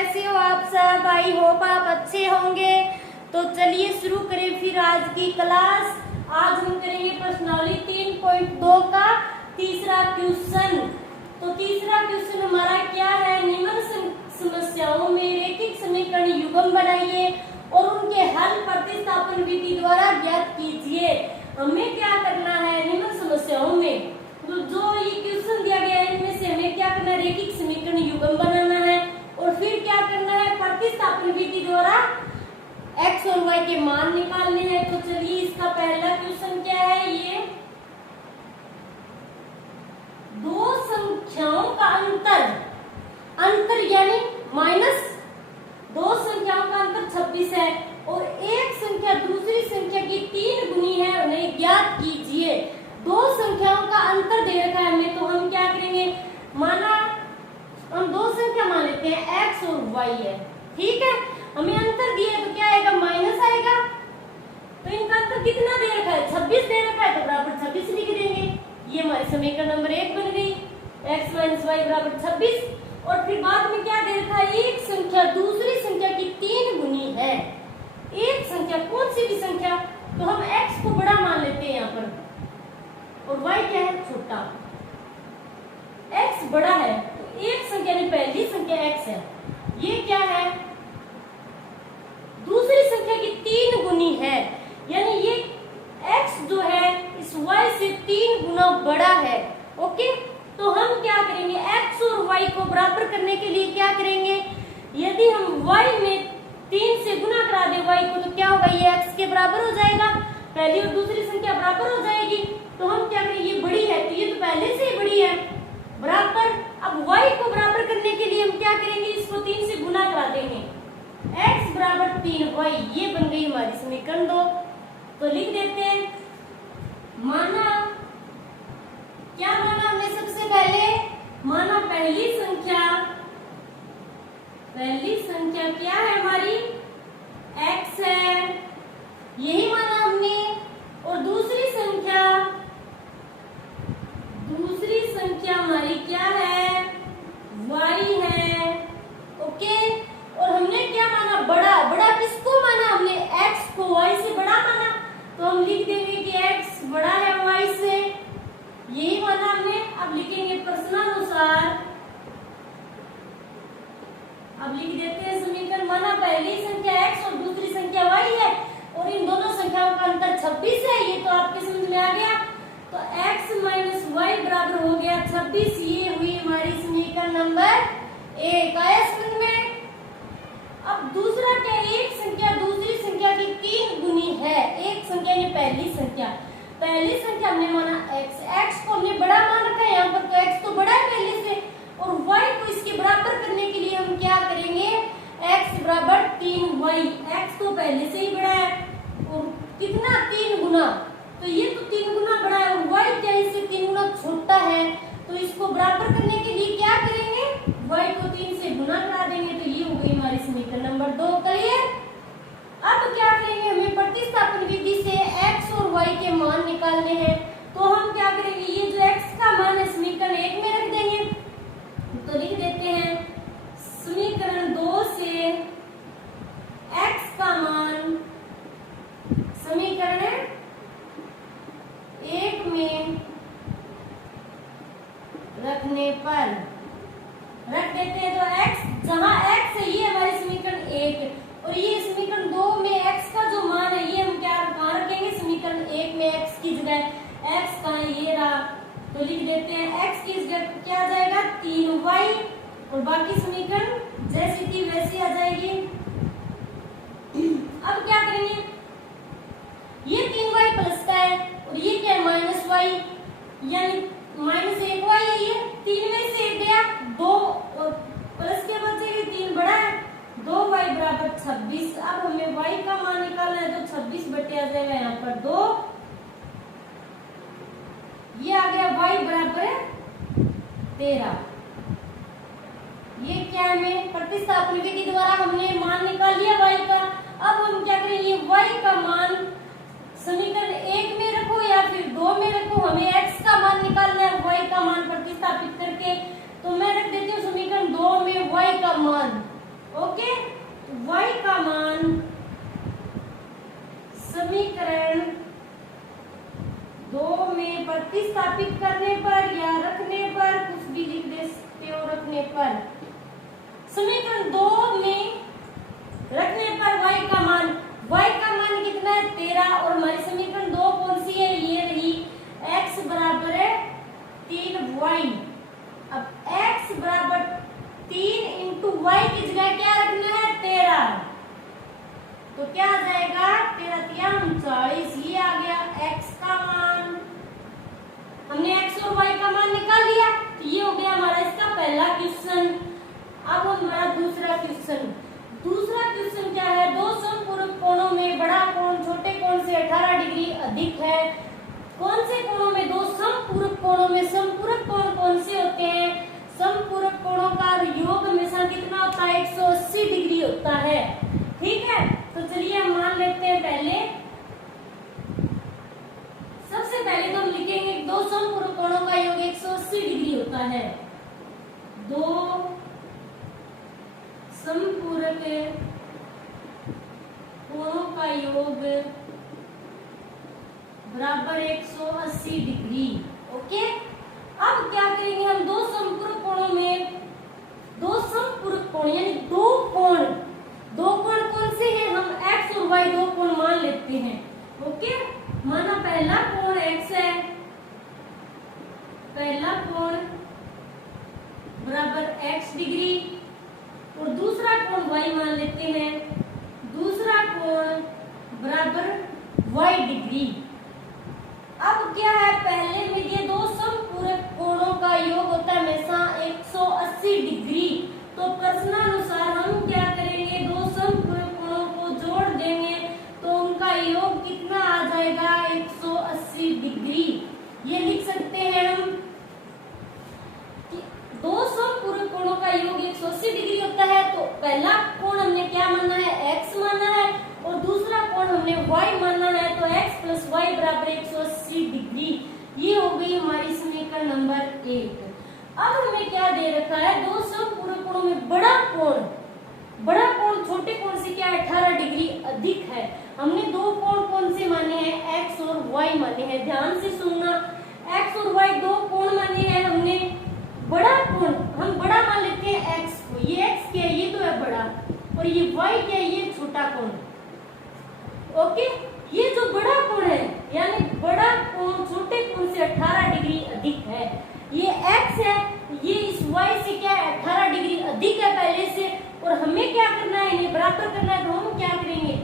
कैसे हो आप सब? आई होप आप अच्छे होंगे। तो चलिए शुरू करें फिर आज की क्लास। आज हम करेंगे प्रश्नावली 3.2 का तीसरा क्वेश्चन। तो तीसरा क्वेश्चन हमारा क्या है? निम्न समस्याओं में रैखिक समीकरण युग्म बनाइए और उनके हल प्रतिस्थापन विधि द्वारा ज्ञात कीजिए। हमें क्या करना है? निम्न समस्याओं में तो जो ये क्वेश्चन दिया गया है इनमें से हमें क्या करना है? रैखिक समीकरण युग्म बनाना है और फिर क्या करना है? प्रतिस्थापन विधि द्वारा x और y के मान निकालने हैं। तो चलिए इसका पहला क्वेश्चन क्या है? ये दो संख्याओं का अंतर यानी माइनस दो संख्याओं का अंतर 26 है और एक संख्या दूसरी संख्या की 3 गुनी है, उन्हें ज्ञात कीजिए। दो संख्याओं का अंतर दे रखा है हमें, तो हम क्या करेंगे? माना हम दो संख्या मान लेते हैं x और y है, ठीक है। हमें अंतर दिया है तो क्या आएगा? माइनस आएगा। तो इनका अंतर कितना दे रखा है? 26 दे रखा है, तो बराबर 26 लिख देंगे। ये हमारे समीकरण नंबर 1 बन गई, x माइनस वाई बराबर 26। और फिर बाद में क्या दे रखा है? एक संख्या दूसरी संख्या की 3 गुनी है। एक संख्या कौन सी भी संख्या, तो हम x को बड़ा मान लेते हैं यहाँ पर और y क्या है? छोटा। x बड़ा है तो एक संख्या ने पहली संख्या x है, ये क्या है? दूसरी संख्या की 3 गुनी है, यानी ये x जो है इस y से 3 गुना बड़ा है। ओके, तो हम क्या करेंगे? x और y को बराबर करने के लिए क्या करेंगे? यदि हम y में 3 से गुना करा दे y को, तो क्या होगा? ये x के बराबर हो जाएगा, पहली और दूसरी संख्या बराबर हो जाएगी। तो हम क्या करेंगे? ये बड़ी है तो ये तो पहले से ही बड़ी है, बराबर। अब y को बराबर करने के लिए हम क्या करेंगे? इसको 3 से गुना करा देंगे, x बराबर 3y। ये बन गई हमारी समीकरण 2। तो लिख देते हैं, माना क्या माना हमने? सबसे पहले माना पहली संख्या क्या है हमारी? x है, यही माना हमने। और दूसरी संख्या हमारी क्या है? y है। ओके, और हमने क्या माना? बड़ा किसको माना हमने? x को y से बड़ा माना, तो हम लिख देंगे कि x बड़ा है y से, यही माना हमने। अब लिखेंगे प्रश्नानुसार, अब लिख देते हैं समीकरण। माना पहली संख्या x और दूसरी संख्या y है और इन दोनों संख्याओं का अंतर 26 है, ये तो आपके समझ में आ गया। तो x माइनस वाई बराबर हो गया 26। ये हुई हमारी समीकरण नंबर 1। आया समझ में? अब दूसरा क्या? एक संख्या दूसरी संख्या की 3 गुनी है। एक संख्या ने पहली संख्या हमने माना x को हमने बड़ा मान रखा है यहाँ पर, तो x तो बड़ा है पहले से, और y को इसके बराबर करने के लिए हम क्या करेंगे? x बराबर 3y। x तो पहले से ही बड़ा है और कितना? 3 गुना, तो ये तो 3 गुना बड़ा है और y क्या इससे 3 गुना छोटा है, तो इसको बराबर करने के लिए क्या करेंगे? y को 3 से गुना करा देंगे। तो ये हो गई हमारी समीकरण नंबर 2। क्लियर? अब क्या करेंगे? हमें प्रतिस्थापन विधि से x और y के मान निकालने हैं। तो हम क्या करेंगे? ये जो x का मान है समीकरण 1 में रख देंगे। तो लिख देते हैं समीकरण 2 से x का मान समीकरण 1 में रखने पर रख देते हैं। तो x जहां x है ये हमारी समीकरण 1 और ये समीकरण 2 में x का जो मान है ये हम क्या कहाँ रखेंगे? समीकरण 1 में x की जगह x कहाँ है? ये रहा। तो लिख देते हैं x की जगह क्या आ जाएगा? 3y और बाकी समीकरण जैसी थी वैसी आ जाएगी। अब क्या करेंगे? ये 3y प्लस का है और ये क्या है? माइनस वाई, यानी माइनस 1y है। ये 3 में से 1 गया, 2 और प्लस के बचेगी 3 बड़ा है, 2y बराबर 26। अब हमें y का मान निकालना है, तो 26 बटे आ जाएगा यहाँ पर 2। ये आ गया y बराबर 13। ये क्या है? प्रतिस्थापन विधि द्वारा हमने मान निकाल लिया y का। अब हम क्या करें? ये y का मान समीकरण 1 में रखो या फिर 2 में रखो, हमें x का मान निकालना है y का मान प्रतिस्थापित करके। तो मैं रख देती हूँ समीकरण 2 में y का मान प्रतिस्थापित करने पर या रखने पर, कुछ भी लिख दे सकते हो रखने पर, समीकरण 2 में रखने पर y का मान कितना है 13, और हमारी समीकरण 2 कौन सी है, ये रही x बराबर है 3y। अब x बराबर 3 इंटू y की जगह क्या रखना है 13, तो क्या आ जाएगा 13 39, ये आ गया x का मान। हमने x और y का मान निकाल लिया, तो ये हो गया हमारा इसका पहला क्वेश्चन। अब हमारा दूसरा क्वेश्चन क्या है, दो समपूरक कोणों में बड़ा कोण छोटे कोण से 18 डिग्री अधिक है। कौन से कोणों में, दो समपूरक कोणों में, समपूरक कोण कौन से होते हैं, समपूरक कोणों का योग हमेशा कितना होता है 180 डिग्री होता है। ठीक है, तो चलिए हम मान लेते हैं पहले, सबसे पहले तो हम लिखेंगे दो समपूरक कोणों का योग 180 डिग्री होता है। दो समपूरक कोणों का योग बराबर 180 डिग्री। ओके, अब क्या करेंगे हम, दो समपूरक कोणों में, दो समपूरक कोण यानी दो कोण कौन से हैं, हम x और y दो कोण मान लेते हैं। ओके, माना पहला कोण x है, पहला कोण बराबर x डिग्री, और दूसरा कोण y मान लेते हैं, दूसरा कोण बराबर y डिग्री। अब क्या है, पहले में ये दो समपूरक कोणों का योग होता है हमेशा 180 डिग्री, तो प्रश्नानुसार हम क्या करेंगे, दो समपूरक कोणों को जोड़ देंगे तो उनका योग कितना आ जाएगा 180 डिग्री। ये लिख सकते हैं हम, दो समपूरक कोणों का योग 180 डिग्री होता है, तो पहला कोण हमने क्या माना है x माना है, और दूसरा कोण हमने y माना है, तो x प्लस y बराबर 180 डिग्री। ये हो गई हमारी समीकरण नंबर 1। अब हमें क्या दे रखा है, दो समपूरक कोणों में बड़ा कोण छोटे कोण से क्या 18 डिग्री अधिक है। हमने दो कोण कौन से माने हैं, x और y माने हैं, ध्यान से सुनना, x और y दो कोण माने हैं हमने। बड़ा कोण हम बड़ा मान लेते हैं x को, ये x क्या है, ये तो है बड़ा, और ये y क्या है, ये छोटा कोण। ओके, ये जो बड़ा कोण है यानी बड़ा कोण छोटे कोण से 18 डिग्री अधिक है, ये x है, ये इस y से क्या है 18 डिग्री अधिक है पहले से, और हमें क्या करना है, इन्हें बराबर करना है, तो हम क्या करेंगे,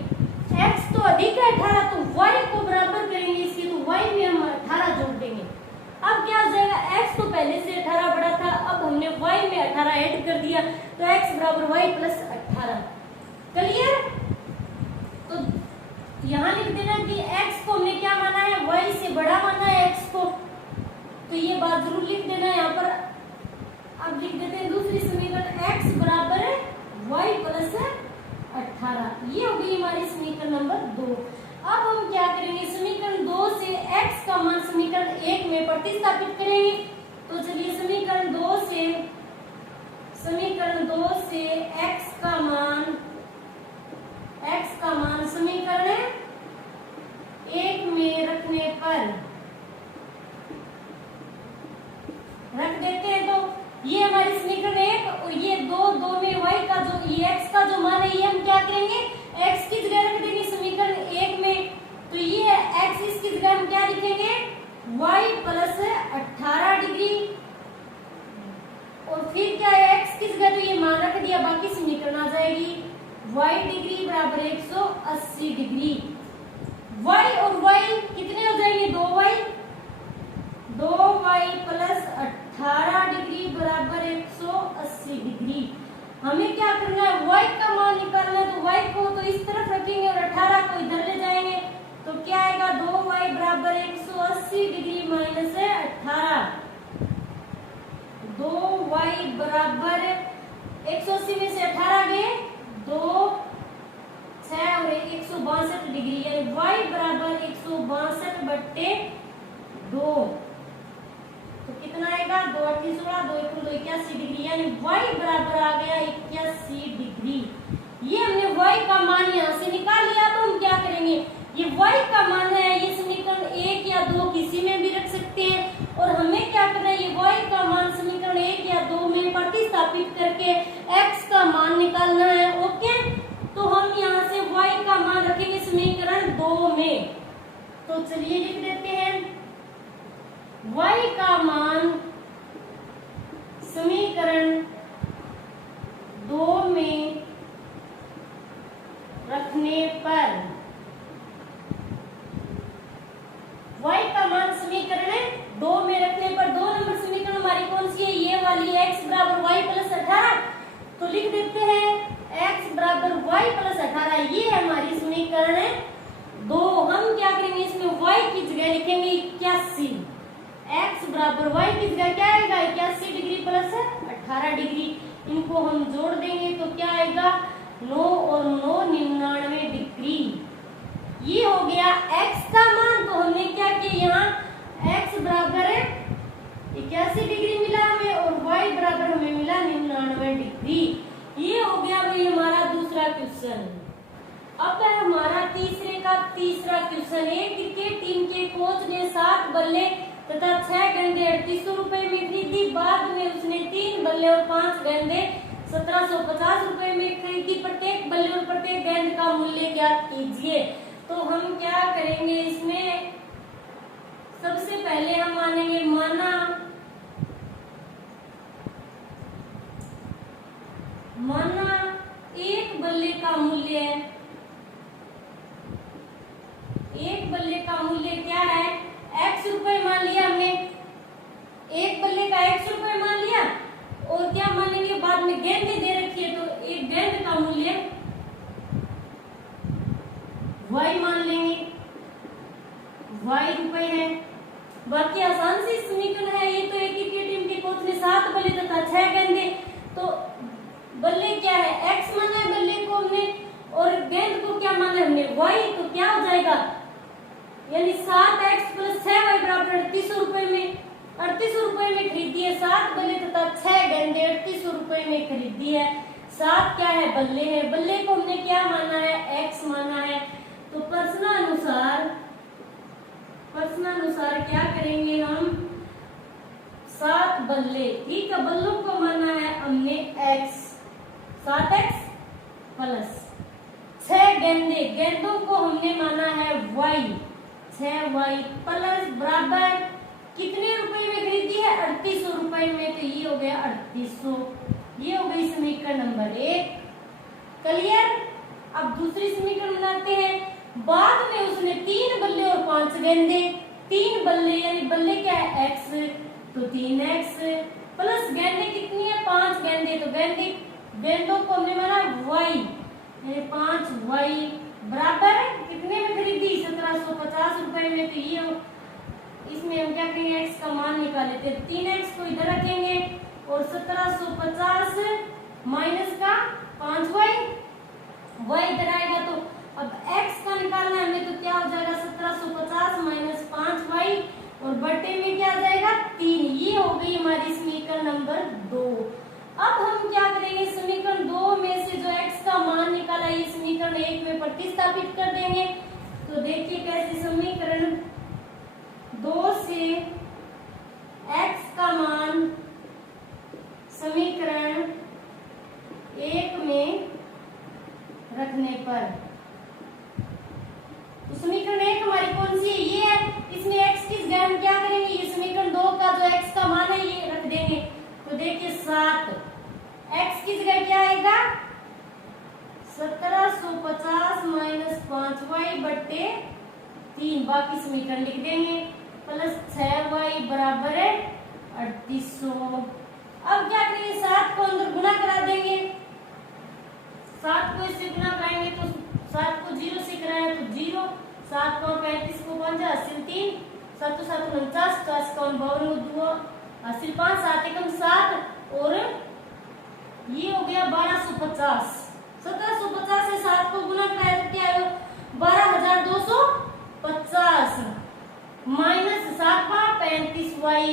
x तो अधिक है 18, तो y को बराबर करेंगे इसके, तो y में हम 18 जोड़ देंगे। अब क्या हो जाएगा, x तो पहले से 18 बड़ा था, अब हमने y में 18 ऐड कर दिया, तो x बराबर y प्लस 18। क्लियर, तो यहाँ लिख देना कि x को हमने क्या माना है, y से बड़ा माना है x को, तो ये बात जरूर लिख देना यहाँ पर। अब लिख देते हैं दूसरी समीकरण, x बराबर है y प्लस 18। ये हो गई हमारी समीकरण नंबर 2। अब हम क्या करेंगे, समीकरण 2 से x का मान समीकरण 1 में प्रतिस्थापित करेंगे। तो चलिए समीकरण 2 से x का मान समीकरण 1 में रखने पर रख देते हैं, तो ये हमारी समीकरण 1, और ये 2 में y का जो, ये x का जो मान है, ये हम क्या करेंगे, x की जगह रख देंगे समीकरण 1 में, तो ये है x, इसकी जगह हम क्या लिखेंगे y प्लस 18 डिग्री, और फिर क्या है x की जगह तो ये मान रख दिया, बाकी समीकरण आ जाएगी y डिग्री बराबर 180 डिग्री। y और y कितने हो जाएंगे, 2y प्लस 18 डिग्री बराबर 180 डिग्री। हमें क्या करना है, y का मान निकालना है, तो y को तो इस तरफ रखेंगे और 18 को इधर ले जाएंगे, तो क्या आएगा 2y बराबर 180 डिग्री माइनस 18। 2y बराबर 180 में से 18 गए 2 6 और 162 डिग्री, यानी y बराबर 162/2, तो कितना आएगा 2 8 16 2 1 2 81 डिग्री, यानी y बराबर आ गया 81 डिग्री। ये हमने y का मान यहाँ से निकाल लिया, तो हम क्या करेंगे, ये y का मान है, ये समीकरण 1 या 2 किसी में भी रख सकते हैं, निकालना है। ओके, तो हम यहाँ से y का मान रखेंगे समीकरण 2 में। तो चलिए लिख देते हैं y का मान समीकरण 2 में रखने पर, y का मान समीकरण 2 में रखने पर 2 नंबर समीकरण हमारी कौन सी है, ये वाली x बराबर y प्लस 18। तो लिख देते हैं x बराबर y प्लस 18, ये है हमारी समीकरण 2। हम क्या करेंगे, इसमें y की जगह लिखेंगे 81। x बराबर y की जगह क्या आएगा, 81 डिग्री प्लस 18 डिग्री। इनको हम जोड़ देंगे तो क्या आएगा, 9 और 9 99 डिग्री। ये हो गया x का मान। तो हमने क्या किया, यहाँ x बराबर 81 डिग्री मिला हमें और y बराबर हमें मिला 99 डिग्री। ये हो गया भाई हमारा दूसरा क्वेश्चन। अब है हमारा तीसरे का तीसरा क्वेश्चन। एक क्रिकेट टीम के कोच ने 7 बल्ले तथा 6 गेंदे 3800 रुपए में खरीदी। बाद में उसने 3 बल्ले और 5 गेंदे 1750 रुपए में खरीदी। प्रत्येक बल्ले और प्रत्येक गेंद का मूल्य ज्ञात कीजिए। तो हम क्या करेंगे, इसमें सबसे पहले हम मानेंगे माना एक बल्ले का मूल्य, एक बल्ले का मूल्य क्या है, x रुपए मान लिया हमने, एक बल्ले का x रुपए मान लिया। और क्या मानेंगे, बाद में गेंदें दे रखी है तो एक गेंद का मूल्य y मान लेंगे, y रुपए है। बाकी आसान सी समीकरण है ये। तो एक क्रिकेट टीम के कोच ने 7 बल्ले तथा 6 गेंदे, तो बल्ले क्या है, x माना है बल्ले को हमने और गेंद को क्या माना है हमने, y। तो क्या हो जाएगा, यानी 7x प्लस 6y बराबर 3800 रुपए में, 3800 रुपए में खरीदी है 7 बल्ले तथा 6 गेंदे 3800 रुपए में खरीदी है। 7 क्या है, बल्ले है, बल्ले को हमने क्या माना है, x माना है। तो प्रश्नानुसार क्या करेंगे हम, 7 बल्ले, ठीक है, बल्लों को माना है हमने x, 7x प्लस 6 गेंदे, गेंदों को हमने माना है y, 6y प्लस बराबर कितने रुपए में खरीदी है, 3800 रुपए में। तो ये हो गया 3800। ये हो गई समीकरण नंबर 1। क्लियर। अब दूसरी समीकरण बनाते हैं। बाद में उसने 3 बल्ले और 5 गेंदे, 3 बल्ले यानी बल्ले क्या है x, तो 3x प्लस गेंदे कितनी है, 5 गेंदे, तो गेंदों को हमने माना y, यानी 5y बराबर कितने में खरीदी, 1750 रुपए में। तो ये इसमें हम क्या करेंगे, x का मान निकाल लेते हैं। 3x को इधर रखेंगे और 1750 माइनस का 5y, y इधर आएगा। तो अब x का निकालना है हमें, तो क्या हो जाएगा 1750 माइनस 5y और बटे में क्या आ जाएगा 3। ये हो गई हमारी समीकरण नंबर 2। अब हम क्या करेंगे, समीकरण 2 में से जो x का मान निकाला ये समीकरण 1 में प्रतिस्थापित कर देंगे। तो देखिए कैसे, समीकरण 2 से x का मान समीकरण 1 में रखने पर, तो समीकरण 1 हमारी कौन सी है, ये है। इसमें x की जगह हम क्या करेंगे, ये समीकरण 2 का जो x का मान है ये रख देंगे। तो देखिए 7, x की जगह क्या आएगा, 1750 माइनस 5y बट्टे 3, बाकी समीकरण लिख देंगे, प्लस 6y बराबर है 3800। अब क्या करेंगे, 7 को अंदर गुना करा देंगे, 7 को इससे गुना कराएंगे तो 7 को 0 से कराया तो 0, 7 को 35 को 50 80 3, 7 7 49, 50 को 52 2 80 5, 7 एकम 7 और ये हो गया 1250। 1750 से 7 को गुना कराया तो क्या है 12250 माइनस 7 का 35y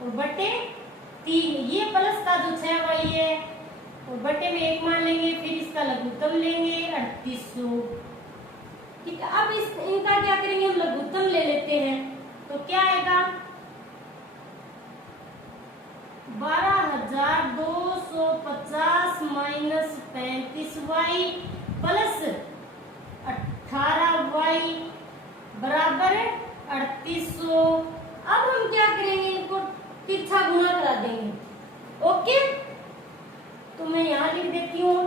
और बटे 3, ये प्लस का जो 6y है और बटे में 1 मान लेंगे, फिर इसका लघुत्तम लेंगे 3800। ठीक है, अब इनका क्या करेंगे, हम लघुत्तम ले लेते हैं। तो क्या आएगा 12,000 1250 माइनस 35y प्लस 18y बराबर 3800। अब हम क्या करेंगे, इनको तिरछा गुना करा देंगे। ओके, तो मैं यहां लिख देती हूँ।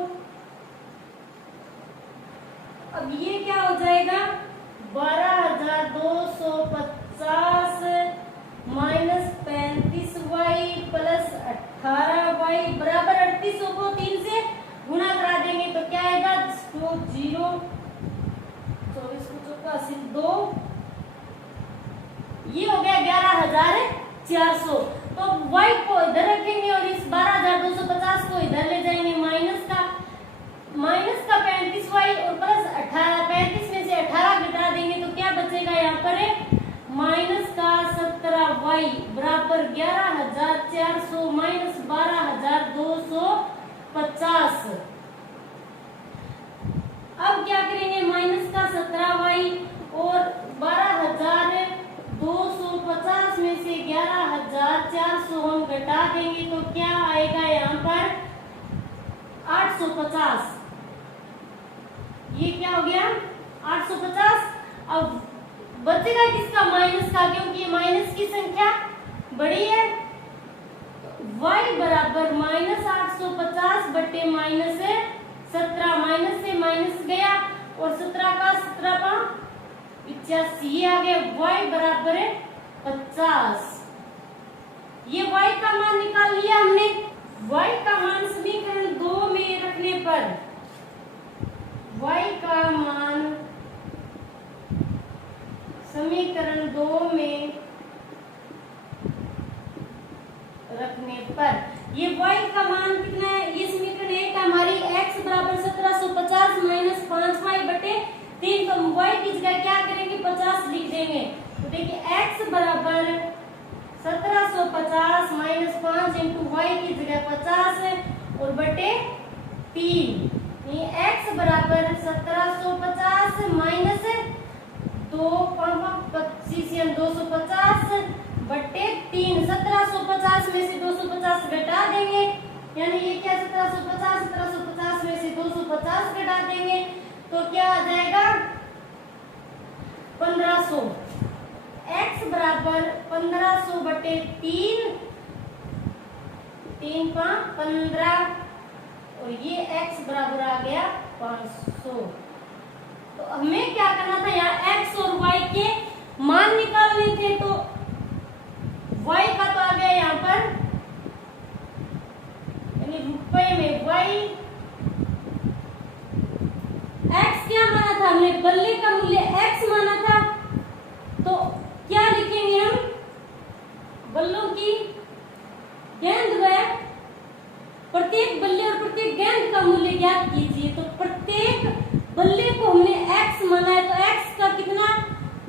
अब ये क्या हो जाएगा, 12,250 माइनस 35y प्लस 18y बराबर 3800 को 3 से गुना करा देंगे तो क्या आएगा, 0 24 को 2, ये हो गया 11,400। तो y को इधर रखेंगे और इस 12,250 को इधर ले जाएंगे। माइनस का 35y और प्लस 35 में से 18 घटा देंगे तो क्या बचेगा यहाँ पर, माइनस का 17y बराबर 11,400 माइनस 12,250। अब क्या करेंगे, माइनस का 17y और 12,250 में से 11,400 हम घटा देंगे तो क्या आएगा यहाँ पर, 850। ये क्या हो गया, 850। अब बचेगा किसका, माइनस का, क्योंकि माइनस की संख्या बड़ी है। y बराबर माइनस 850 बटे माइनस 17, माइनस से माइनस गया और 17 का 85, ये आ गया y बराबर 50। ये y का मान निकाल लिया हमने। y का मान समीकरण 2 में रखने पर, y का मान समीकरण 2 में रखने पर ये y का मान कितना है, ये समीकरण 1 हमारी x बराबर 1750 माइनस 5y बटे 3, तो y की जगह क्या करेंगे, 50 लिख देंगे। तो देखिए x बराबर 1750 माइनस 5 इंटू y की जगह 50 और बटे 3, ये x बराबर 1750 माइनस 250 बटे 3, 1750 में से 250 घटा देंगे, यानी ये क्या 1750 में से 250 घटा देंगे तो क्या आ जाएगा, 1500। x बराबर 1500 बटे 3, 3 5 15 और ये x बराबर आ गया 500। तो हमें क्या करना था, यहाँ x और y के मान निकालने थे। तो y का तो आ गया यहाँ पर, यानी रुपए में y, x क्या माना था हमने, बल्ले का मूल्य x माना था। तो क्या लिखेंगे हम, बल्लों की गेंद व प्रत्येक बल्ले और प्रत्येक गेंद का मूल्य ज्ञात कीजिए। तो प्रत्येक बल्ले को हमने x माना है तो x का कितना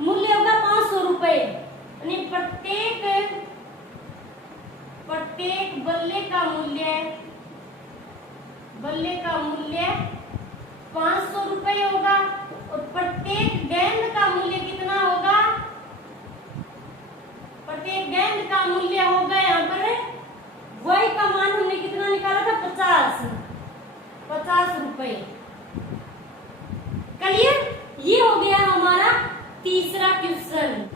मूल्य होगा, 500 रुपए, यानी प्रत्येक बल्ले का मूल्य 500 रुपए होगा और प्रत्येक गेंद का मूल्य कितना होगा, प्रत्येक गेंद का मूल्य होगा यहाँ पर y का मान हमने कितना निकाला था, 50 रुपए। क्लियर, ये हो गया हमारा तीसरा क्वेश्चन।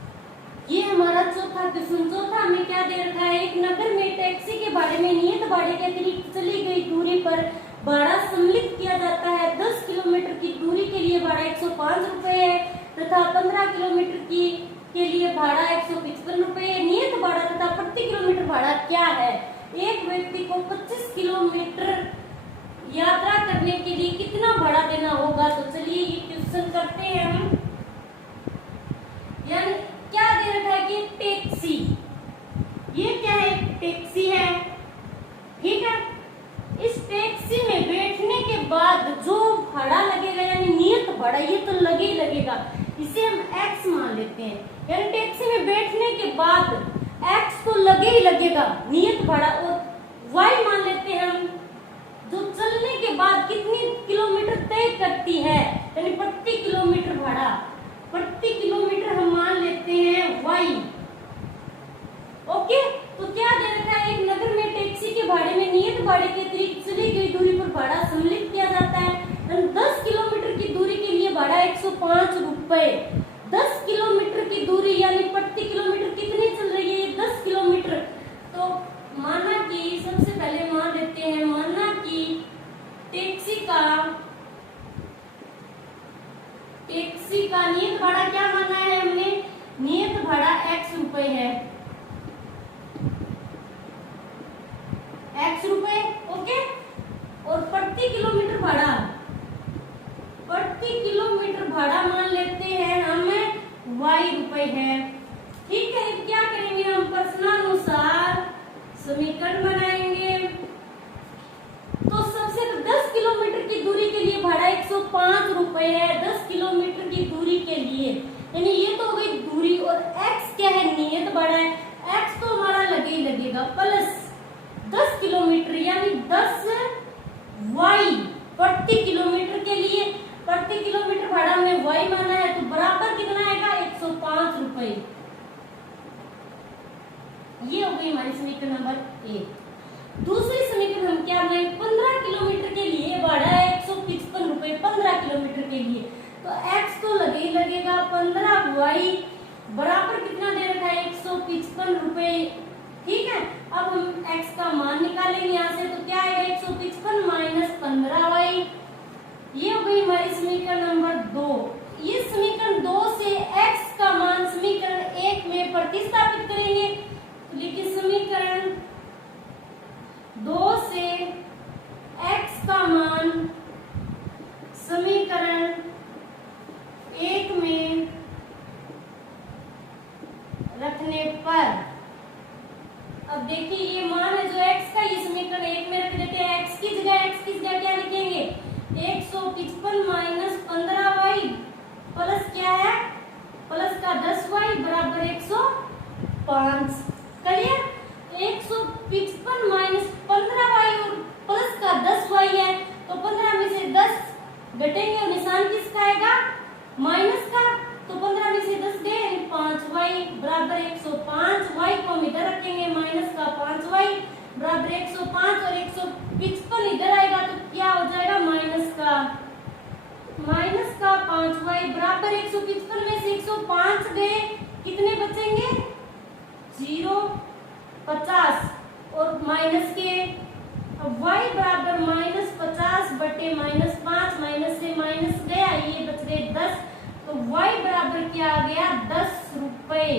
ये हमारा चौथा क्वेश्चन। चौथा हमें क्या दे रखा है, एक नगर में टैक्सी के भाड़े में नियत भाड़े के अतिरिक्त चली गई दूरी पर भाड़ा सम्मिलित किया जाता है। 10 किलोमीटर की दूरी के लिए भाड़ा 105 रुपए है तथा 15 किलोमीटर के लिए भाड़ा 155 रुपए है। नियत भाड़ा तथा प्रति किलोमीटर भाड़ा क्या है। एक व्यक्ति को 25 किलोमीटर यात्रा करने के लिए कितना भाड़ा देना होगा। तो चलिए ये क्वेश्चन करते हैं हम। यानी क्या दे रखा है कि टैक्सी, ये क्या है, टैक्सी है, ठीक है। इस टैक्सी में बैठने के बाद जो भाड़ा लगेगा, यानी नियत भाड़ा, ये तो लगे ही लगेगा, इसे हम x मान लेते हैं। यानी टैक्सी में बैठने के बाद x तो लगे ही लगेगा नियत भाड़ा, और y मान लेते हैं हम जो चलने के बाद कितनी किलोमीटर तय करती है, यानी प्रति किलोमीटर भाड़ा, प्रति किलोमीटर हम मान लेते हैं y। ओके, तो क्या दे रखा है, एक नगर में टैक्सी के भाड़े रुपए। 10 किलोमीटर की दूरी यानी प्रति किलोमीटर कितनी चल रही है? 10 किलोमीटर। तो माना कि सबसे पहले मान लेते हैं, माना कि टैक्सी का नियत भाड़ा क्या माना है हमने? नियत भाड़ा x रुपए है, x रुपए, ओके। और प्रति किलोमीटर भाड़ा मान लेते हैं हम y रुपए है, ठीक है। अब क्या करेंगे हम? प्रश्नानुसार समीकरण बनाएंगे। तो सबसे 10 किलोमीटर की दूरी के लिए भाड़ा 105 रुपए है, 10 किलोमीटर की दूरी के लिए, यानी ये तो हो गई दूरी। और x क्या है? नियत भाड़ा है, x तो हमारा लगे ही लगेगा, प्लस 10 किलोमीटर यानी 10 y प्रति किलोमीटर के लिए, प्रति किलोमीटर भाड़ा में y माना है, तो बराबर कितना आएगा? 105 रुपए। ये हो गई हमारी समीकरण नंबर 1। दूसरी समीकरण हम क्या बनाएंगे? 15 किलोमीटर के लिए भाड़ा है 155 रुपए, 15 किलोमीटर के लिए, तो x तो लगे ही लगेगा, 15y बराबर कितना दे रखा है? 155 रुपए, ठीक है। अब हम x का मान निकालेंगे यहाँ से, तो क्या आएगा? 155 माइनस 15y। ये हो गई हमारी समीकरण नंबर 2। ये समीकरण 2 से x का मान समीकरण 1 में प्रतिस्थापित करेंगे, लेकिन समीकरण 2 से x का मान समीकरण 1 में रखने पर, अब देखिए ये मान है जो x का, ये समीकरण 1 में रख देते हैं। x की जगह क्या लिखेंगे? 155 माइनस 15y प्लस क्या है? प्लस का 10y बराबर 105। क्लियर? 155 माइनस 15y और प्लस का 10y है, तो 15 में से 10 घटेंगे और निशान किसका आएगा? माइनस का, तो 15 में से 10 गए यानी 5y बराबर 105। y को हम इधर रखेंगे, माइनस का 5y बराबर 105 और 155 इधर आएगा, तो क्या हो जाएगा? माइनस का 5y बराबर 155 में से 105 गए, कितने बचेंगे? 0, 50 और माइनस के, अब y बराबर माइनस 50 बटे माइनस 5, माइनस से माइनस गया, ये बच गए 10, तो y बराबर क्या आ गया? 10 रुपए।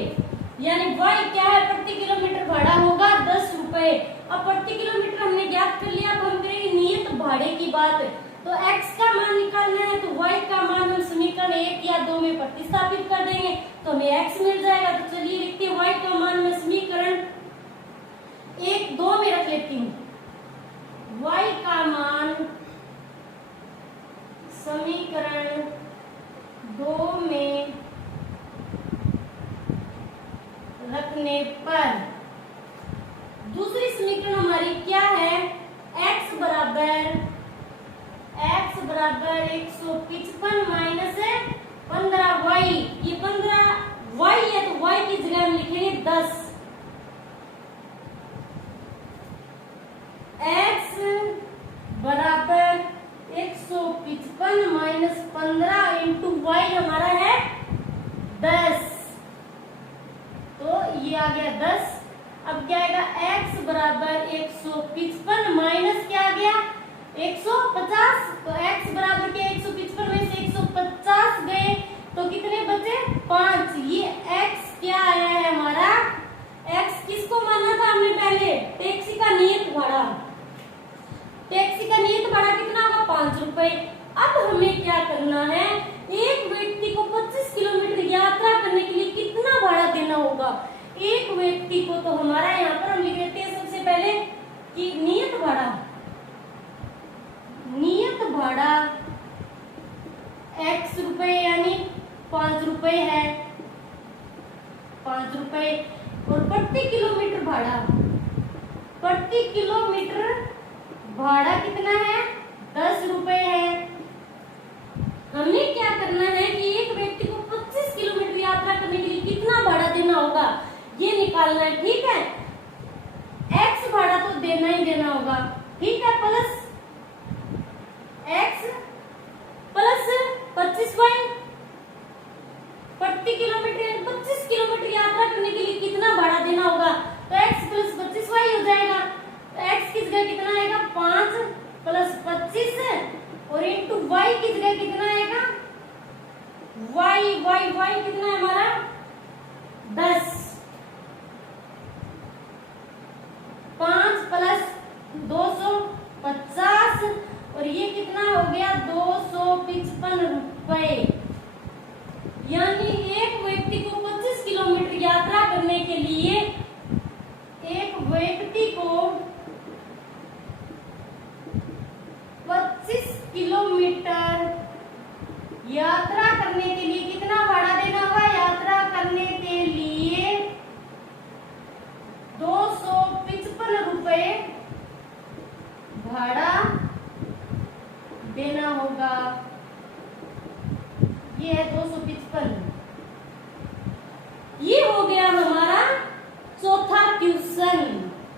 यानी y क्या है? प्रति किलोमीटर भाड़ा होगा 10 रुपए। अब प्रति किलोमीटर हमने ज्ञात कर लिया, अब हम करेंगे नियत भाड़े की बात। तो x का मान निकालना है, तो y का मान हम समीकरण 1 या 2 में प्रतिस्थापित कर देंगे, तो हमें x मिल जाएगा। तो चलिए लिखते हैं, y का मान मैं समीकरण 1, 2 में रख लेती हूँ। y का मान समीकरण 2 में रखने पर दूसरी समीकरण हमारी क्या है? x बराबर 155 माइनस 15y। ये 15y है, तो y की जगह हम लिखेंगे 10। x बराबर 155 माइनस 15 इंटू y हमारा है 10, तो ये आ गया 10। अब क्या आएगा? x बराबर 155 माइनस क्या आ गया? 150, तो x बराबर क्या? 155 में से 150 गए, तो कितने बचे? 5। ये x क्या आया है हमारा? x किसको मानना था हमने पहले? टैक्सी का नियत भाड़ा। टैक्सी का नियत भाड़ा कितना होगा? 5 रुपए। अब हमें क्या करना है? एक व्यक्ति को 25 किलोमीटर यात्रा करने के लिए कितना भाड़ा देना होगा? एक व्यक्ति को, तो हमारा यहाँ पर हम लिख देते हैं सबसे पहले कि नियत भाड़ा x रुपए यानी 5 रुपए है, 5 रुपए। और प्रति किलोमीटर भाड़ा कितना है? 10 रुपए है। हमने क्या करना है कि एक व्यक्ति को 25 किलोमीटर यात्रा करने के लिए कितना भाड़ा देना होगा ये निकालना है, ठीक है। x भाड़ा तो देना ही देना होगा, ठीक है, प्लस x प्लस 25y की जगह कितना आएगा, y कितना है हमारा 10, 5 प्लस 250 और ये कितना हो गया 255 रुपए। यानी एक व्यक्ति को 25 किलोमीटर यात्रा करने के लिए, एक व्यक्ति को 25 किलोमीटर यात्रा करने के लिए कितना भाड़ा देना होगा, यात्रा करने के लिए 255 रुपए भाड़ा देना होगा। ये है 255। ये हो गया हमारा चौथा क्वेश्चन।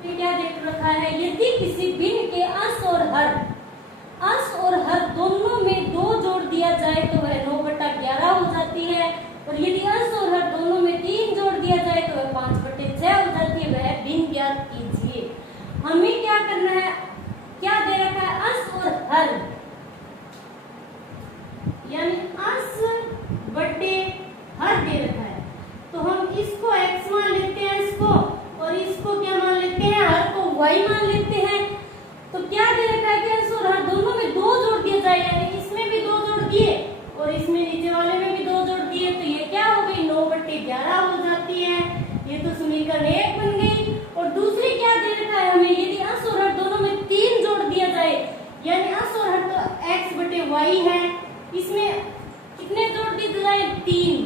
ये क्या देख रखा है, यदि किसी भिन्न के अंश और हर दोनों में 2 जोड़ दिया जाए तो वह 9/11 हो जाती है, और यदि अंश और हर दोनों में 3 जोड़ दिया जाए तो वह 5/6 हो जाती है। वह भिन्न ज्ञात कीजिए। हमें क्या करना है, क्या दे रखा है, अंश और हर, यानी अंश बटे हर दे रखा है। तो हम इसको x मान लेते हैं, इसको, और इसको क्या मान लेते हैं, हर को y मान लेते हैं। तो क्या दे रखा है कि अंश और हर दोनों में 2 जोड़ दिया जाए, यानी इसमें भी 2 जोड़ दिए और इसमें नीचे वाले में भी 2 जोड़ दिए, तो ये क्या हो गई 9/11 हो जाती है। ये तो समीकरण 1 बन गई। और दूसरी क्या दे रखा है हमें, यदि अंश और हर दोनों में 3 जोड़ दिया जाए, यानी अंश और हर तो x/y है, इसमें कितने जोड़ दिए जाए 3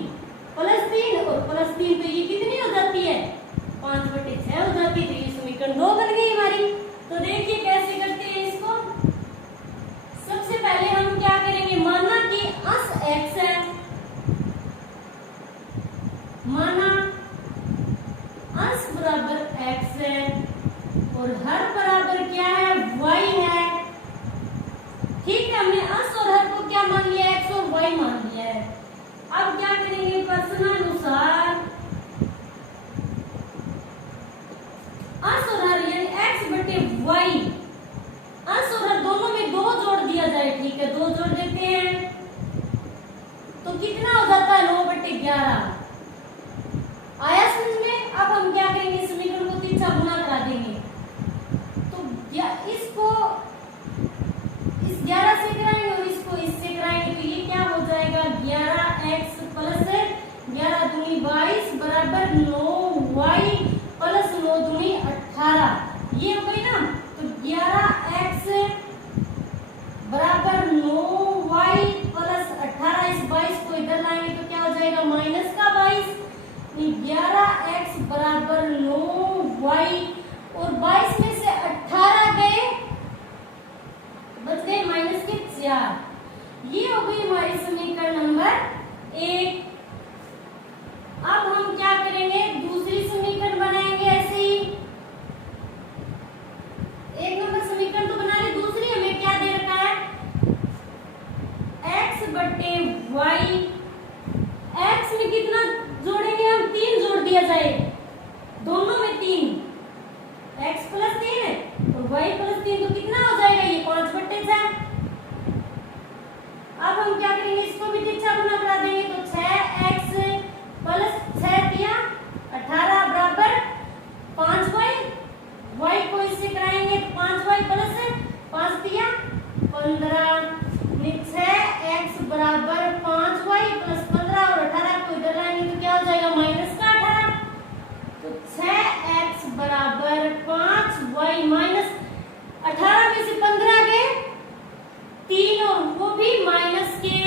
प्लस 3 और प्लस 3, तो ये कितनी हो जाती है 5/6 हो जाती है। तो ये समीकरण 2 बन गई हमारी। तो देखिए कैसे करते हैं इसको। सबसे पहले हम क्या करेंगे, माना कि अंश x है, माना अंश बराबर x है और हर बराबर क्या है y है। ठीक है, हमने अंश और हर को क्या मान लिया, x और y मान लिया है। अब क्या करेंगे, प्रश्नानुसार अंश और हर यानी x/y, अंश और हर दोनों में 2 जोड़ दिया जाए। ठीक है, 2 जोड़ देते हैं तो कितना हो जाता है 9/11। आया समझ में। अब हम क्या करेंगे, समीकरण को 3 से गुना करा देंगे। तो इसको इस 11 से कराएंगे और इसको इससे कराएंगे, तो ये क्या हो जाएगा 11x प्लस 11 दूनी 22 बराबर 9y प्लस 9 दूनी 18। ये हो गई ना। तो 11x बराबर 9y प्लस 18, इस 22 को इधर लाएंगे तो क्या हो जाएगा माइनस का 22। 11x बराबर 9y और 22 में से 18 गए, बच गए माइनस के 4। ये हो गई हमारी समीकरण नंबर 1। अब हम क्या करेंगे, दूसरी समीकरण बनाएंगे ऐसे ही। 1 नंबर समीकरण तो बना ले, दूसरी हमें क्या दे रखा है x/y। x में कितना जोड़ेंगे हम, 3 जोड़ दिया जाए, दोनों में 3, x प्लस 3 और y प्लस 3, तो कितना हो जाएगा ये 5/6। अब हम क्या करेंगे, इसको भी 3 से गुना करा देंगे, तो 6x प्लस 6 18 बराबर 5y। y को इससे कराएंगे तो 5y प्लस 5 15, 6x बराबर 5y प्लस 15 और 18 को इधर लाएंगे तो क्या हो जाएगा माइनस का 18। तो 6x बराबर 5y माइनस 18 में से 15 गए 3 और वो भी माइनस के।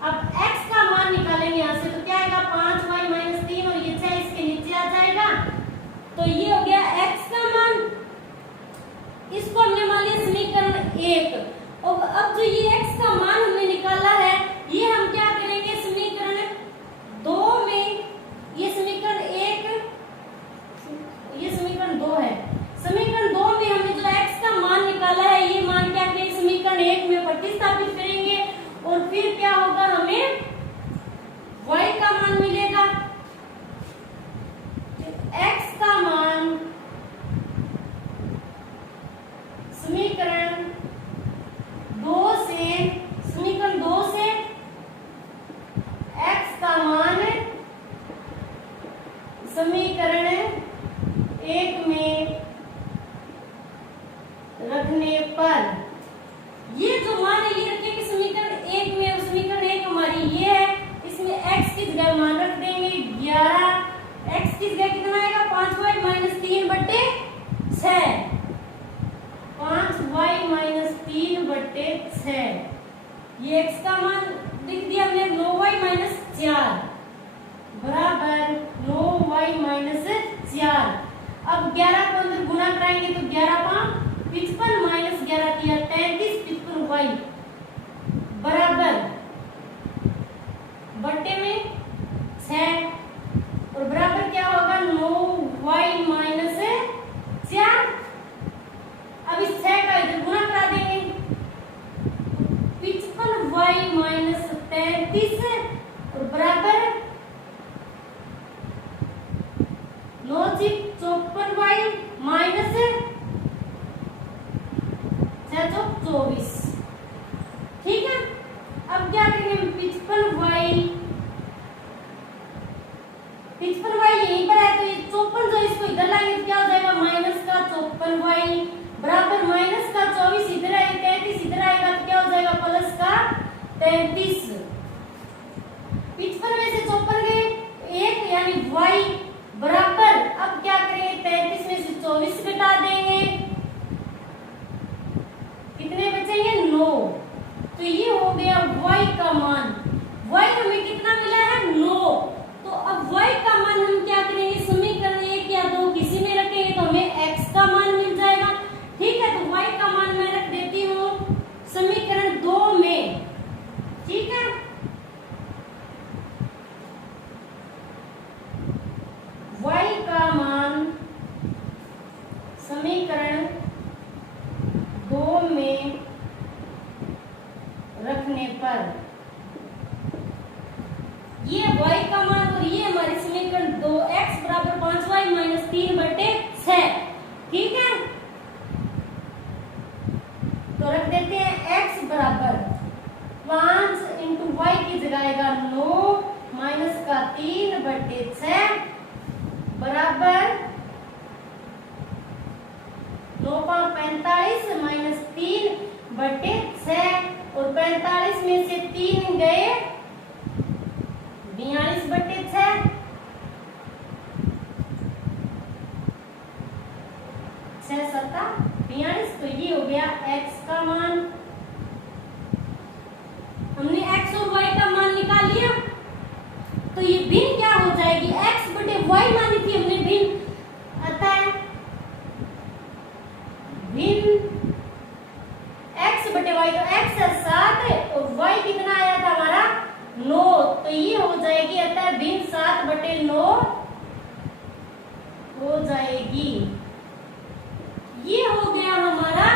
अब x का मान निकालेंगे यहाँ से, तो क्या आएगा 5y माइनस 3 और ये 6 इसके नीचे आ जाएगा। तो ये हो गया x का मान। इसको हमने मान लिया समीकरण 1। और अब जो ये x का मान हमने निकाला है, ये हम क्या करेंगे समीकरण 2 में, ये समीकरण 1, ये समीकरण 2 है। समीकरण 2 में हमने जो x का मान निकाला है, ये मान क्या करेंगे समीकरण 1 में प्रतिस्थापित करेंगे और फिर क्या होगा, हमें y का मान मिलेगा। x का मान समीकरण 2 से रखने पर ये जो मान है ये रखेंगे समीकरण एक में, और समीकरण एक हमारी ये है, इसमें x की जगह मान रख देंगे 11, x की जगह कितना आएगा 5y माइनस 3/6, 5y माइनस 3/6, ये x का मान लिख दिया हमने 9y माइनस 4 बराबर 9y माइनस 4। अब 11 को अंदर गुणा कराएंगे तो 11 5 55 माइनस 11 किया 33, 55y बराबर बट्टे में 6 और बराबर क्या होगा 9y माइनस 4। अब इस 6 का इधर गुणा करा देंगे 55y माइनस 33 और बराबर 9 54y माइनस 24। ठीक है, अब क्या करेंगे 55y यहीं पर है तो ये 54 जो इसको इधर लाएंगे तो क्या हो जाएगा माइनस का 54y बराबर माइनस का 24 इधर आएगा 33 इधर आएगा तो क्या हो जाएगा प्लस का 33। 55 में से 54 गए 1 यानी y बराबर अब क्या करेंगे 33 में से 24 घटा देंगे कितने बचेंगे 9। तो ये हो गया y का मान, y हमें कितना मिला है 9। तो अब y का मान हम क्या करेंगे समीकरण 1 या 2 किसी में रखेंगे तो हमें x का मान मिल जाएगा। ठीक है, तो y का मान मैं रख देती हूँ समीकरण 2 में। ठीक है, y का मान समीकरण 2 में रखने पर ये y का मान और ये हमारे समीकरण 2x बराबर 5y माइनस 3/6। ठीक है, तो रख देते हैं x बराबर 5 इंटू y की जगह आएगा 9 माइनस का 3/6 बराबर 9 5 45 माइनस 3/6 और 45 में से 3 गए 42/6 6 7 42। तो ये हो गया x का मान। हमने x और y का मान निकाल लिया तो ये भिन्न क्या हो जाएगी x बटे y मानी थी हमने भिन्न अतः भिन्न x बटे y तो x है 7 और y कितना आया था हमारा 9 तो ये हो जाएगी अतः भिन्न 7/9 हो जाएगी। ये हो गया हमारा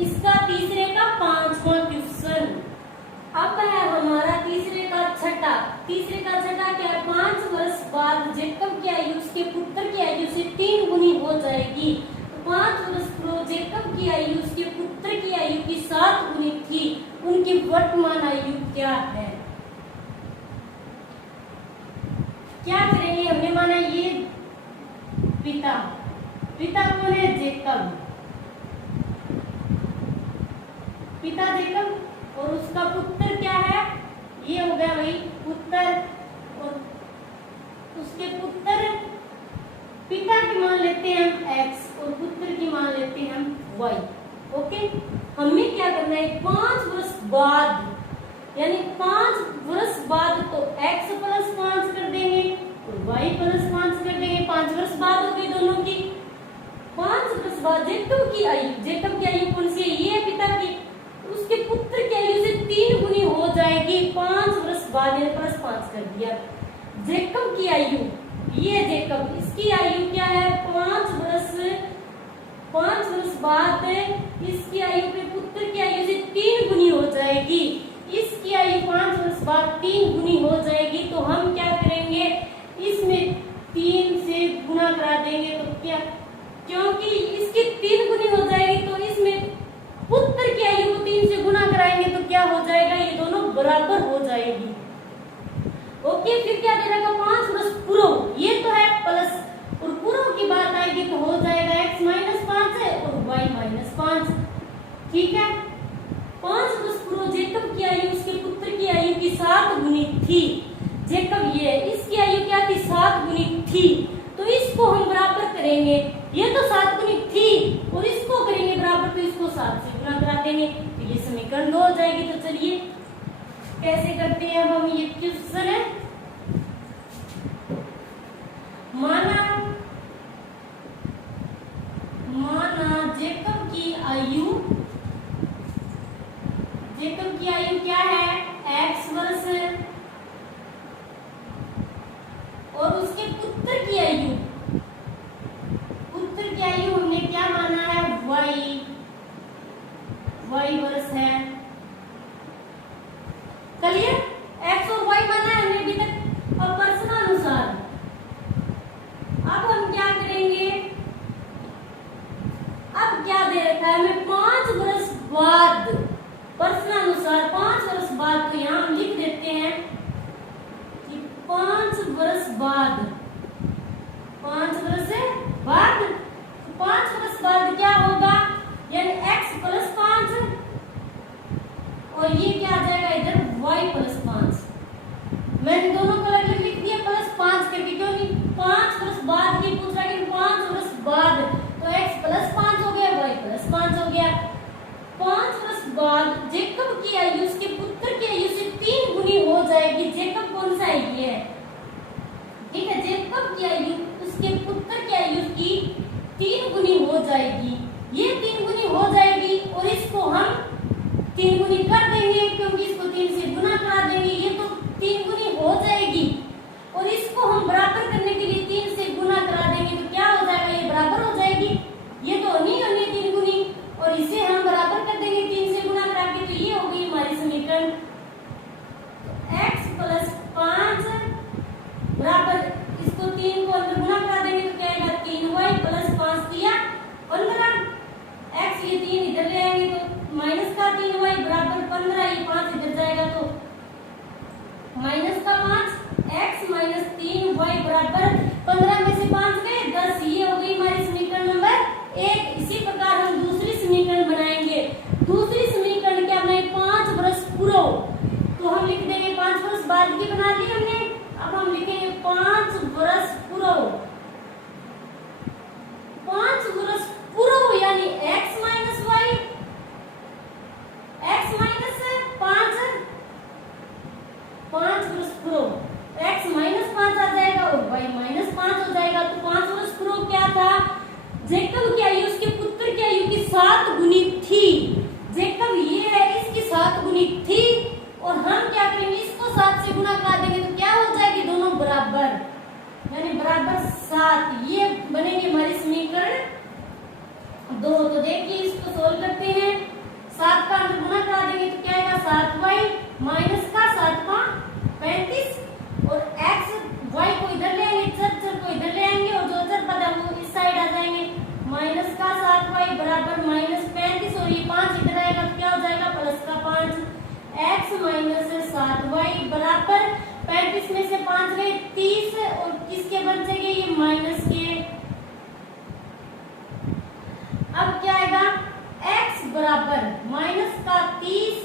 इसका तीसरे का 5वां क्वेश्चन। अब है हमारा तीसरे का छठा क्या है 5 वर्ष बाद जेकब की आयु उसके पुत्र की आयु से 3 गुनी हो जाएगी। 5 वर्ष पूर्व जेकब की आयु उसके पुत्र की आयु की 7 गुनी थी, उनकी वर्तमान आयु क्या है। क्या करेंगे हमने माना ये पिता कौन है जेकब, पिता जेकब और उसका पुत्र क्या है ये हो गया वही पुत्र और उसके पुत्र पिता की मान लेते हैं हम x और पुत्र की मान लेते हैं हम y। ओके, हमें क्या करना है 5 वर्ष बाद यानी 5 वर्ष बाद तो x प्लस 5 कर देंगे और y प्लस 5 कर देंगे। 5 वर्ष बाद हो गई दोनों की। 5 वर्ष बाद जेकब की आयु कौन सी है ये है पिता की, उसके पुत्र की आयु से 3 गुनी हो जाएगी। 5 वर्ष बाद प्लस 5 कर दिया। जेकब की आयु ये जेकब इसकी आयु क्या है 5 वर्ष बाद इसकी आयु पे पुत्र की आयु से 3 गुनी हो जाएगी। इसकी आयु 5 वर्ष बाद 3 गुनी हो जाएगी तो हम क्या करेंगे इसमें 3 से गुना करा देंगे तो क्या, क्योंकि इसकी 3 गुनी हो जाएगी तो इसमें पुत्र की आयु को 3 से गुना कराएंगे तो क्या हो जाएगा ये दोनों बराबर हो जाएगी। ओके, फिर क्या दे रहेगा 5 वर्ष पूर्व ये तो है प्लस और पूर्व की बात आएगी तो हो जाएगा x माइनस 5 है और y माइनस 5 ठीक है। 5 वर्ष पूर्व जेकब की आयु उसके पुत्र की आयु की 7 गुनी थी। जेकब ये इसकी आयु क्या थी? 7 गुनी थी। तो इसको हम बराबर करेंगे, ये तो 7 गुनी थी और इसको करेंगे बराबर, तो इसको 7 से गुना करा देंगे, तो ये समीकरण 2 हो जाएगी। तो चलिए कैसे करते हैं अब हम, ये क्वेश्चन है। माना जेकब की आयु क्या है? x वर्ष, और उसके पुत्र की आयु हमने क्या माना है? y वर्ष है। चलिए x और y माना है हमने अभी तक। अब प्रश्नानुसार अब हम क्या करेंगे? अब क्या दे रखा है हमें? 5 वर्ष बाद, प्रश्नानुसार 5 वर्ष बाद, तो यहां हम लिख देते हैं कि 5 वर्ष बाद, 5 वर्ष बाद, 5 वर्ष बाद क्या होगा? यानी x प्लस 5 और ये क्या आ जाएगा इधर? y plus 5। मैंने दोनों को अलग अलग लिख दिया प्लस 5 करके, क्यों नहीं? 5 वर्ष बाद की पूछ रहा है, 5 वर्ष बाद, तो x प्लस 5 हो गया, y प्लस 5 हो गया। 5 वर्ष बाद जेकब की आयु उसके पुत्र की आयु से 3 गुनी हो जाएगी। जेकब कौन सा है? ये है, ठीक है। जेकब की आयु उसके पुत्र की आयु की 3 गुनी हो जाएगी। ये 3 गुनी हो जाएगी और इसको हम 3 गुनी कर देंगे, क्योंकि इसको 3 से गुना करा देंगे। ये तो 3 गुनी हो जाएगी और इसको हम बराबर करने के लिए 3 से गुना करा देंगे, तो क्या हो जाएगा? ये बराबर हो जाएगी। ये तो नहीं होनी 3 गुनी, और इसे हम बराबर कर देंगे 3 से गुना करा के, तो ये हो गई हमारी समीकरण। x प्लस 5 बराबर, इसको 3 को अंदर गुना करा देंगे तो क्या आएगा? 3y प्लस 5 दिया 15। x ये 3 इधर ले आएंगे तो माइनस का 3y बराबर 15, ये 5 इधर जाएगा तो माइनस का 5, x माइनस 3y बराबर 15 में से 5 गए 10। ये हो गई हमारी समीकरण नंबर 1। इसी प्रकार हम दूसरी समीकरण बनाएंगे। दूसरी समीकरण क्या बनाए? 5 वर्ष पूर्व, तो हम लिख देंगे 5 वर्ष बाद की बना ली हमने। अब हम लिखेंगे 5 वर्ष पूर्व, 5 वर्ष पूर्व यानी x minus y, x minus 5 वर्ष पूर्व, x माइनस 5 आ जाएगा और y माइनस 5 हो जाएगा। तो 5 वर्ष पूर्व क्या था? जेकब की आयु उसके पुत्र की आयु की 7 गुनी थी। जेकब ये है, इसकी 7 गुनी थी और हम क्या करेंगे? इसको 7 से गुना करा देंगे तो क्या हो जाएगी? दोनों बराबर, यानी बराबर 7। ये बनेगी हमारी समीकरण 2। तो देखिए इसको सोल्व करते हैं। 7 का अंदर गुना करा देंगे तो क्या आएगा? 7y माइनस का 7 का 35 और x y को इधर ले आएंगे, चर को इधर ले आएंगे और जो चर पद है वो इस साइड आ जाएंगे। माइनस का 7y बराबर माइनस 35 और ये 5 इधर आएगा तो क्या हो जाएगा? प्लस का 5। x माइनस 7y बराबर 35 में से 5 गए 30 और किसके बचेंगे? ये माइनस के। अब क्या आएगा? x बराबर माइनस का 30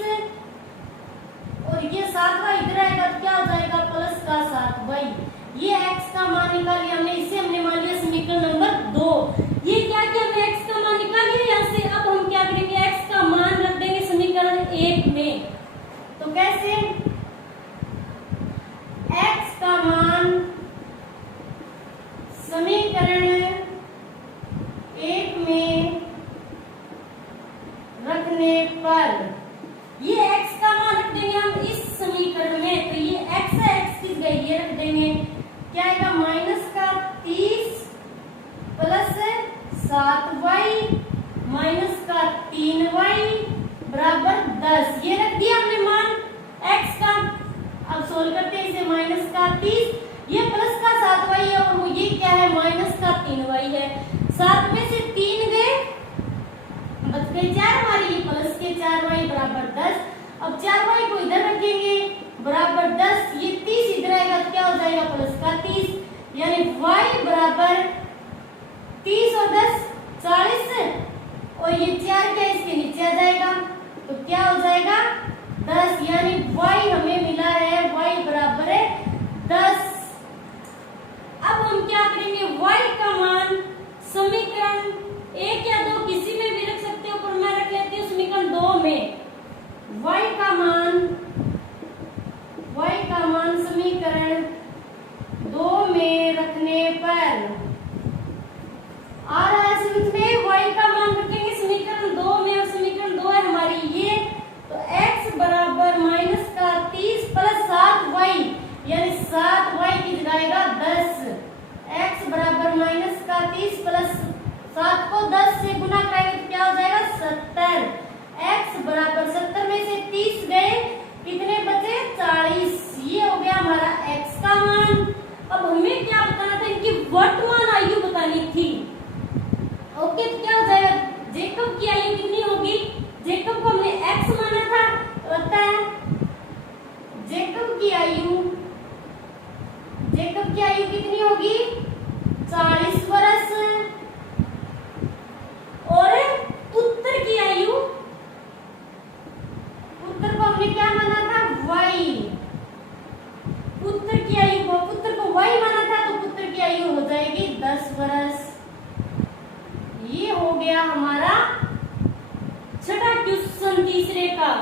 और ये 7y इधर आएगा तो क्या हो जाएगा? प्लस का 7y। ये x का मान निकाल लिया हमने, इसे हमने मान लिया समीकरण नंबर 2। ये क्या किया? हमने x का मान निकाल लिया यहाँ से। अब हम क्या करेंगे? x का मान रख देंगे समीकरण 1 में। तो कैसे? x का मान समीकरण 1 में रखने पर ये x का मान रख देंगे हम इस समीकरण में। तो ये x है, x किस गई? ये रख देंगे। क्या आएगा? माइनस का 30 प्लस 7y माइनस का 3y बराबर 10। ये रख दिया हमने मान x का। अब सोल्व करते हैं इसे। माइनस का 30, ये प्लस का 7y है और ये क्या है? माइनस का 3y है। 7 में से 3 गए, बच गए 4 हमारी, ये प्लस के 4y बराबर 10। अब 4y को इधर रखेंगे बराबर 10, ये 30 इधर आएगा तो क्या हो जाएगा? प्लस का 30, यानी y बराबर 30 और 10 40 और ये 4 क्या इसके नीचे आ जाएगा जाएगा 10, यानी y हमें मिला है, y बराबर है 10। अब हम क्या करेंगे, y का मान समीकरण 1 या 2 किसी में भी रख सकते हो, पर मैं रख लेती हूँ समीकरण 2 में। y का मान समीकरण 2 में रखने पर आ रहा है समझ में। y का मान रखेंगे समीकरण 2 में, और समीकरण 2 है हमारी ये, तो x बराबर माइनस का 30 प्लस 7y, यानी 7y की जगह आएगा 10। x बराबर माइनस का 30 प्लस 7 को 10 से गुना करेंगे तो क्या हो जाएगा 70। x बराबर 70 में से 30 गए, कितने बचे 40। ये हो गया हमारा x का मान। अब हमें क्या बताना था, इनकी वर्तमान आयु बतानी थी। ओके, तो क्या हो जाएगा, जेकब की आयु कितनी होगी, जेकब को हमने x माना था, लगता है जेकब की आयु कितनी होगी 40 वर्ष, और पुत्र की आयु, पुत्र को हमने क्या माना था y, पुत्र की आयु को, पुत्र को y माना था, तो पुत्र की आयु हो जाएगी 10 वर्ष। ये हो गया हमारा छठा क्वेश्चन तीसरे का।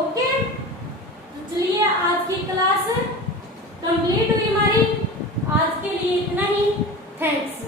ओके, तो चलिए आज की क्लास कंप्लीट हुई हमारी। आज के लिए इतना ही। थैंक्स।